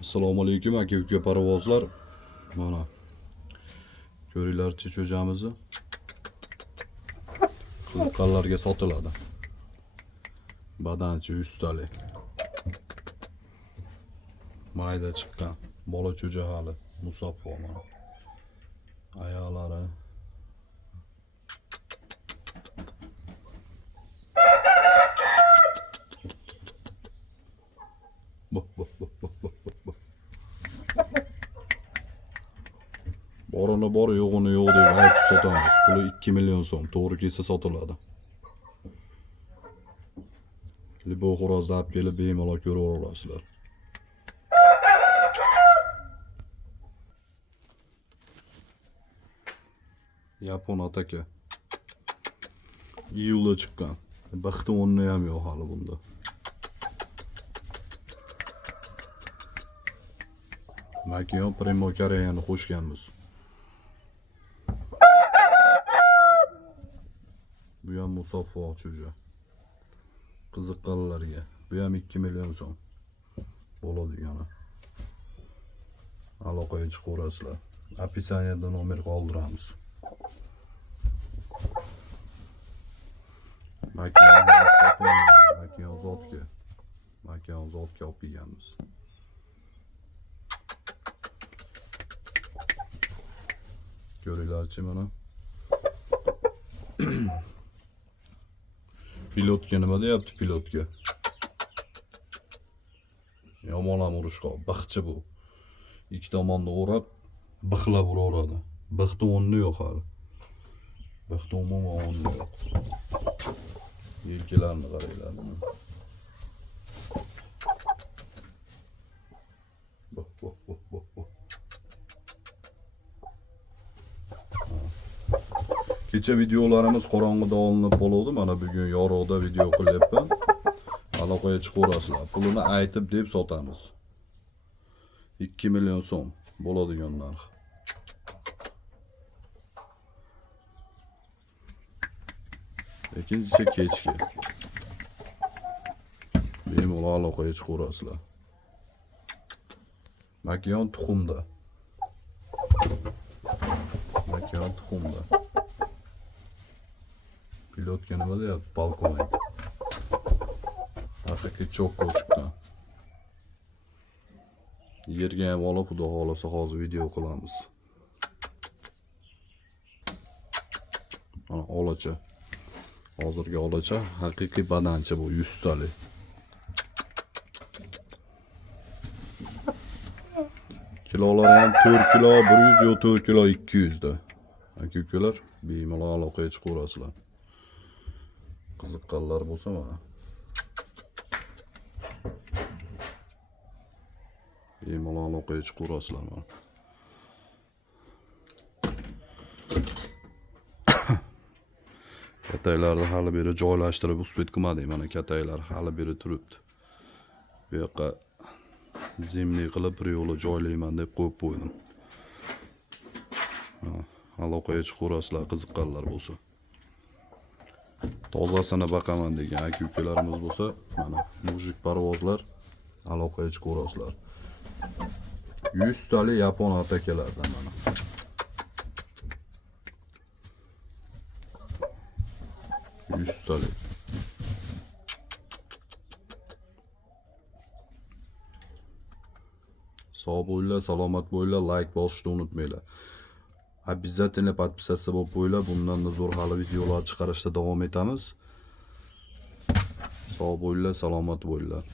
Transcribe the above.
Assalomu alaykum aka-uka parvozlar. Mana ko'ringlarchi cho'jamizni. Qiziqqanlarga sotiladi. Badanchi 100 talik. Mayda chiqqan bola cho'ja hali musaffo mana. Oyoqlari borini bor, yo'g'ini yo'q deb aytib sotamiz. Puli 2 million so'm. To'g'ri kelsa sotiladi. Libo xo'rozni olib kelib bemalol ko'rib olasizlar. Yapon ataka. Iyulda chiqqan. Baxti o'nni ham yo'q hali bunda. Makiyon Primo Koreyani qo'shganmiz. Bu ham musaffo cho'ja. Qiziqqanlarga. Bu ham 2 million so'm. Bo'ladi yana. Aloqaga chiqaverasizlar. Описаниеda nomer qoldiramiz. Makiyon zotga olib kelganmiz. Ko'ringlarchi mana. Pilotga nima deyapti pilotga? Yomon ham urushqa, bixchi bu. Ikki tomonni o'rab, bixlab uraveradi. Bixti o'nni yo'q hali. Bixti umuman o'nni yo'q. Yelkalarni qaranglar. Kecha videolarimiz qorong'ida olinib bo'ldi. Mana bugun yorug'da video qilyapman. Aloqaga chiqaverasizlar. Pulini aytib deb sotamiz. 2 million so'm bo'ladigan narx. Lekin kechki. Bemalol aloqaga chiqaverasizlar. Makiyon tuxumda. Pilotga nima deyapti? Polkovnik. Haqiqiy chokko chiqqan. Yerga ham olib, xudo xolasa hozir video qilamiz. Mana olacha. Hozirgi olacha haqiqiy badancha bu 100 talik. Kilolari ham 4 kilo 100 yo 4 kilo 200 da. Aka-ukalar bemalol aloqaga chiqaverasizlar. Qiziqqanlar bo'lsa mana. Bemalol aloqaga chiqaverasizlar mana. Kataylarni hali beri joylashtirib uspet qilmadik. Mana kataylar hali beri turibdi. Bu yoqqa zimni qilib bir yo'li joylayman deb qo'yib qo'ydim. Aloqaga chiqaverasizlar qiziqqanlar bo'lsa. Tozasini baqaman degan aka-ukalarimiz bo'lsa, mana mujik parvozlar aloqaga chiqaverasizlar. 100 talik yapon atakalardan mana. Sog' bo'linglar, salomat bo'linglar, like bosishni unutmanglar. Обязательно подписаться bo'lib qo'yinglar. Bundan da zo'r hali videolar chiqarishda davom etamiz. Sog' bo'linglar, salomat bo'linglar.